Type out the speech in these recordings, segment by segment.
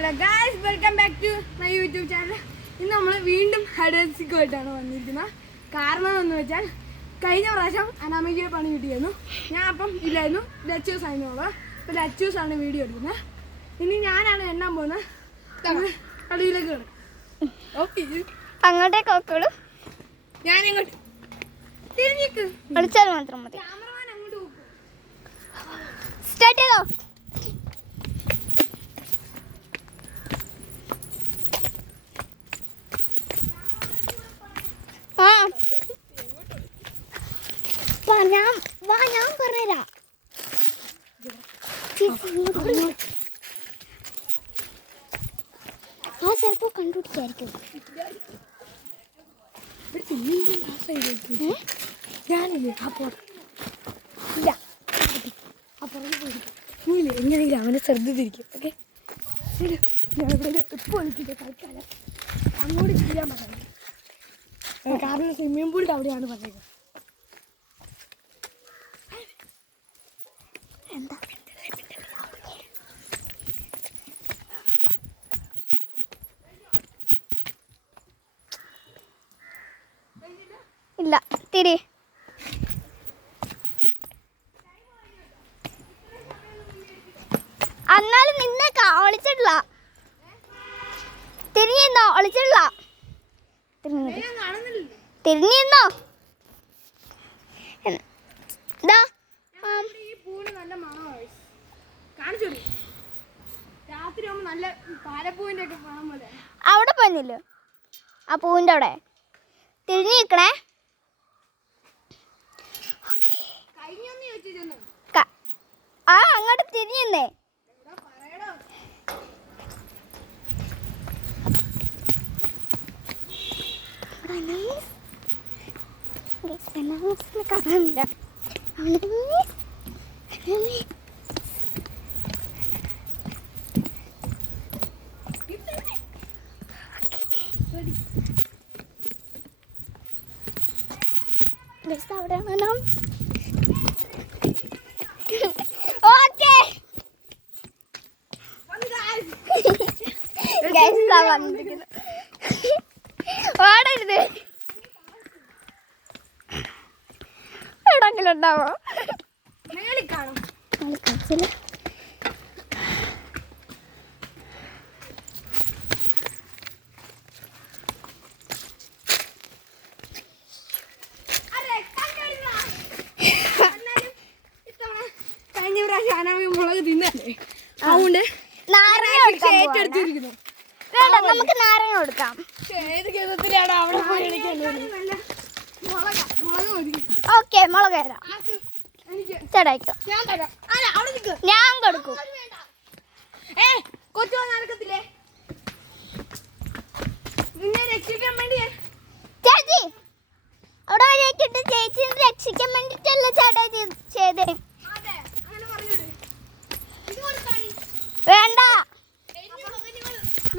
Hello guys, welcome back to my YouTube channel. ഇന്ന് നമ്മൾ വീണ്ടും ഹൈഡൻസിക്കുമായിട്ടാണ് വന്നിരിക്കുന്നത്. കാരണം എന്ന് വെച്ചാൽ കഴിഞ്ഞ പ്രാവശ്യം അനാമികയെ പണി കിട്ടിയിരുന്നു. ഞാൻ അപ്പം ഇല്ലായിരുന്നു, ലച്ചൂസ് ആയിരുന്നുള്ളൂ. അപ്പോൾ ലച്ചൂസാണ് വീഡിയോ എടുക്കുന്നത്. ഇനി ഞാനാണ് എണ്ണാൻ പോകുന്നത്. കളിയിലേക്ക് കിടക്കും. ഓക്കെ, അങ്ങോട്ടേക്ക് നോക്കോളൂ. ഞാനിങ്ങോട്ട് തിരിഞ്ഞിക്ക് കളിച്ചാൽ മാത്രം മതി. ക്യാമറമാൻ അങ്ങോട്ട് നോക്കും. സ്റ്റാർട്ട് ചെയ്തോ. ഞാൻ പറഞ്ഞുതരാം. ആ ചിലപ്പോ കണ്ടുപിടിക്കായിരിക്കും. ഞാനില്ലേ അപ്പോൾ ഇല്ല അപ്പോൾ എങ്ങനെയെങ്കിലും അവനെ ശ്രദ്ധിച്ചിരിക്കും. ഓക്കെ, ഞാൻ ഇവിടെ ഇപ്പോൾ വിളിക്കില്ല. തൽക്കാലം അങ്ങോട്ട് ചെയ്യാൻ പറഞ്ഞു. കാരണം സ്വിമ്മിംഗ് പൂളിൻ്റെ അവിടെയാണ് പറഞ്ഞത്. എന്താ ഇല്ല തിരി. എന്നാലും നിന്നെ ഒളിച്ചിട്ടില്ല. തിരിഞ്ഞോ, ഒളിച്ചിട്ടില്ല. തിരിഞ്ഞോ. ഈ പൂവിന് നല്ല മണമാണ്. കാണിച്ചോ, രാത്രി ആകുമ്പോൾ നല്ല പാലപ്പൂവിൻ്റെ ഒക്കെ മണം പോലെ. അവിടെ പോയില്ലോ, ആ പൂവിൻ്റെ അവിടെ. തിരിഞ്ഞു നിൽക്കണേ. കഴിഞ്ഞൊന്ന് ചോദിച്ചു. ആ അങ്ങോട്ട് തിരിഞ്ഞേ. കാണാനില്ല. അവിടെ ഓക്കെ ഓടരുത്. എവിടെങ്കിലും ഉണ്ടാവോ? കാണും. കഴിഞ്ഞ പ്രാവശ്യം അനാമി മുളക് തിന്നല്ലേ, അതുകൊണ്ട് ഏറ്റെടുത്തിരിക്കുന്നു. നമുക്ക് നാരങ്ങ കൊടുക്കാം. ഏത് കേന്ദ്രത്തിലാണ് അവിടെ പോയി മുളക് മതി. ഓക്കെ, മുളക് തരാം. ചേട്ടായിക്കോ, ഞാൻ കൊടുക്കും. കൊച്ചു നടക്കത്തില്ലേ നിന്നെ രക്ഷിക്കാൻ വേണ്ടി? ചേച്ചി അവിടെ വരേക്കിട്ട് ചേച്ചിനെ രക്ഷിക്കാൻ വേണ്ടിട്ടല്ല ചേട്ടാ ചെയ്തേ. വേണ്ട,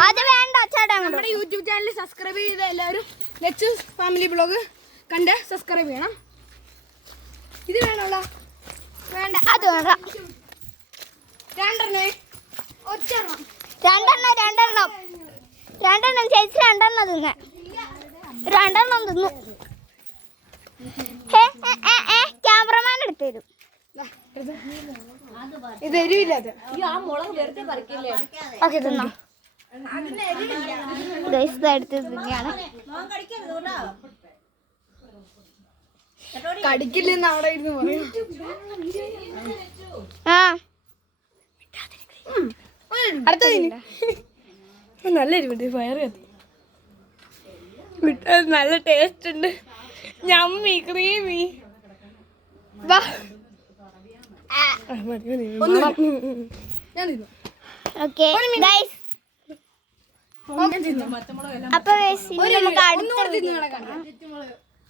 അത് വേണ്ട ചേട്ടാ. നമ്മുടെ യൂട്യൂബ് ചാനൽ സബ്സ്ക്രൈബ് ചെയ്ത എല്ലാവരും ലെച്ചൂസ് ഫാമിലി ബ്ലോഗ് കണ്ട് സബ്സ്ക്രൈബ് ചെയ്യണം. ഇത് വേണമല്ല? വേണ്ട, അത് വേണ്ട. രണ്ടെണ്ണം ചേച്ചി രണ്ടെണ്ണം തിന്നെ. രണ്ടെണ്ണം തിന്നു. ക്യാമറമാൻ എടുത്തു തരും. ഇത് എരിവില്ലാതെ എടുത്ത് തിന്നെയാണ്. കടിക്കില്ലെന്ന് അവിടെ ഇരുന്ന് പറയും. നല്ല എരിവുണ്ട്, ഫയർ കത്തി. നല്ല ടേസ്റ്റ് ഉണ്ട്. ഞമ്മി ക്രീമി. ഞാൻ തിന്നു. ഓക്കെ ഗൈസ്, അപ്പൊ നമുക്ക് അടുത്ത